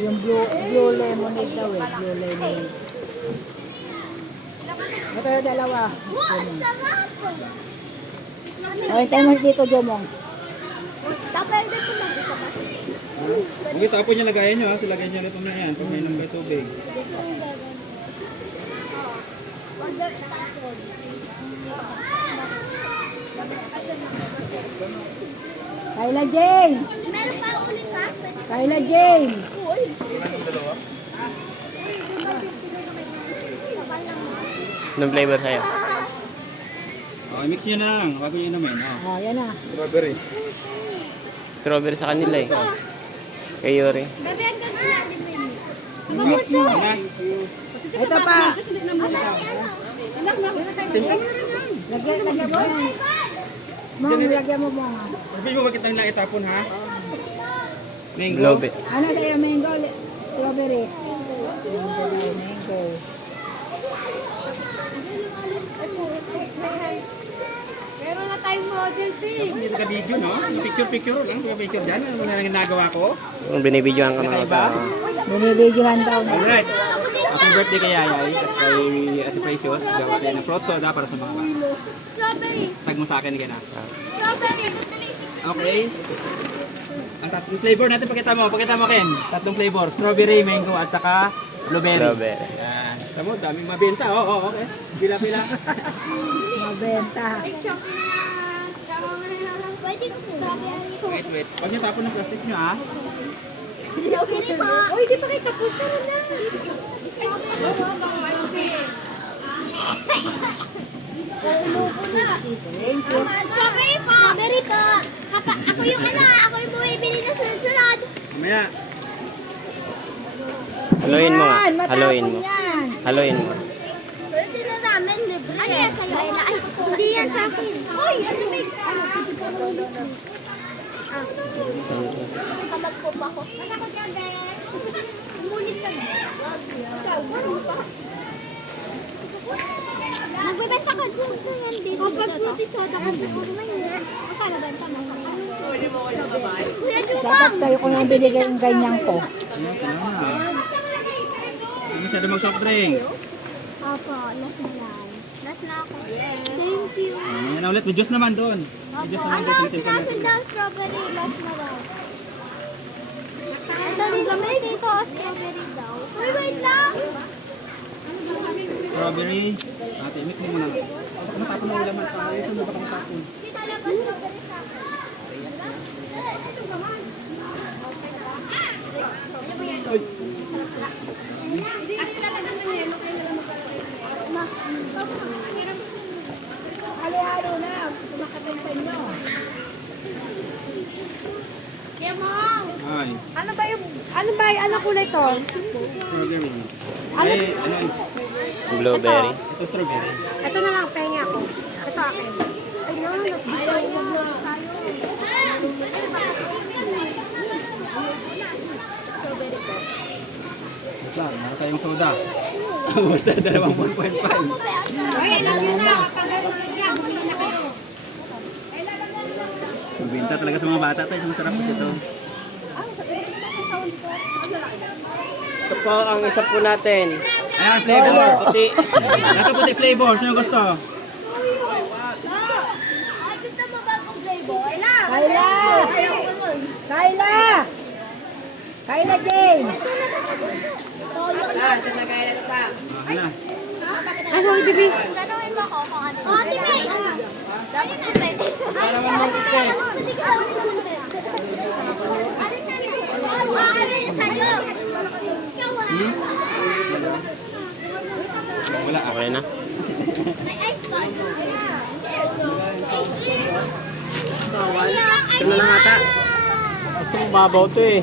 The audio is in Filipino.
Yung blue lemonade daw eh. Blue lemonade. Ito yung dalawa. Ay, tayo mo dito, Jomong. Tapos dito mag-isa pa. Huwag itapon niya lagayan nyo ha. Silagay niya ulit na yan. Pag may nang tubig. Kyla Jane! Meron pa ulit ha? Kyla Jane! Uy! Anong flavor sa'yo? Oh, mix nyo na lang. Bago nyo inamin. Oh. Oh, yan na. Strawberry. Strawberry sa kanila eh. Kay Yuri. Bebe, ang ganda na. Mamutso! Ito pa! Lagyan mo. Mom, lagyan mo mo. Sabi mo bakit lang itapon ha? Mango. Globe. Ano tayo, mango? Strawberry. Mango. Meron na tayong model eh. Hindi ka video no? Picture lang. Picture dyan. Ano na ginagawa ko? Kung binibidyohan ka mga Kakaiba? Binibidyohan daw na. Alright. Happy birthday kay Yayay at kay Ate Precious. Gawa tayo ng fruit soda para sa mga bata. Strawberry. Tag mo sa akin kaya na. Strawberry. Okay. Ang tatlong flavor natin, pakita mo Ken. Tatlong flavor, strawberry, mango at saka blueberry. Strawberry. Yan. Tama mo, daming mabenta. Oo, okay. Pila. Mabenta. Pwede ko strawberry. Wait. Huwag niyo tapon ng plastic niyo ha. Strawberry po. Uy, di pa kayo tapos na rin na. Lupo na. Thank you. Strawberry po. Strawberry po. Ako yung ako yung bumibili na sunod-sunod. Mamaya. Haluin mo nga. Yan, Haluin mo. matapon yan. Haluin mo. Pwede na namin libre. Ano yan sa'yo? Ay, hindi yan sa akin. Uy, ano may... Kamag po pa ako. Matakot ka, Bes. Umulit ka na. Ikaw, marunong pa. Nagbebenta ka dun yan dito. Kapag fruity soda ka siguro na yun. Akala benta mo. Kuya Dapat Jumang! kayo ko nang binigay yung ganyan ko. Hindi masyado mag-soft drink. Opo, last na lang. Last na ako. Thank you. Mamaya na ulit, may juice naman doon. May juice naman doon. Sinasun daw strawberry, last na daw. Ito dito, may dito, strawberry daw. Uy, wait lang! Strawberry. Ate, mix mo muna. Ano tapon ng laman? Ito mo baka matapon. Hindi talaga strawberry sa akin. Halo-halo na. Kumakatay nyo. Kemong! Ay, Ano kulay to? strawberry. Ano? Eh, ano yun? Blueberry. Ito strawberry. Ito na lang, pengi ako. Ito akin. Ayun, Lang, meron tayong soda. Basta 2.5. Ay, alam nyo na, kapag nalulog niya, bumili na kayo. Binta talaga sa mga bata tayo. Masarap kasi ito. Ito po ang isa po natin. Ayan, flavor. Puti. Ito puti flavor. Sino gusto? Gusto mo bagong flavor? Kyla! Kyla! Kyla Jane! Hala. Ano ang bibi? Tanungin mo ako kung ano. Oh, Timay! Dali na, Timay. Ano yung sa'yo? Wala. Okay na. May ice ba? Ito na lang ata. Gusto mo babaw to eh.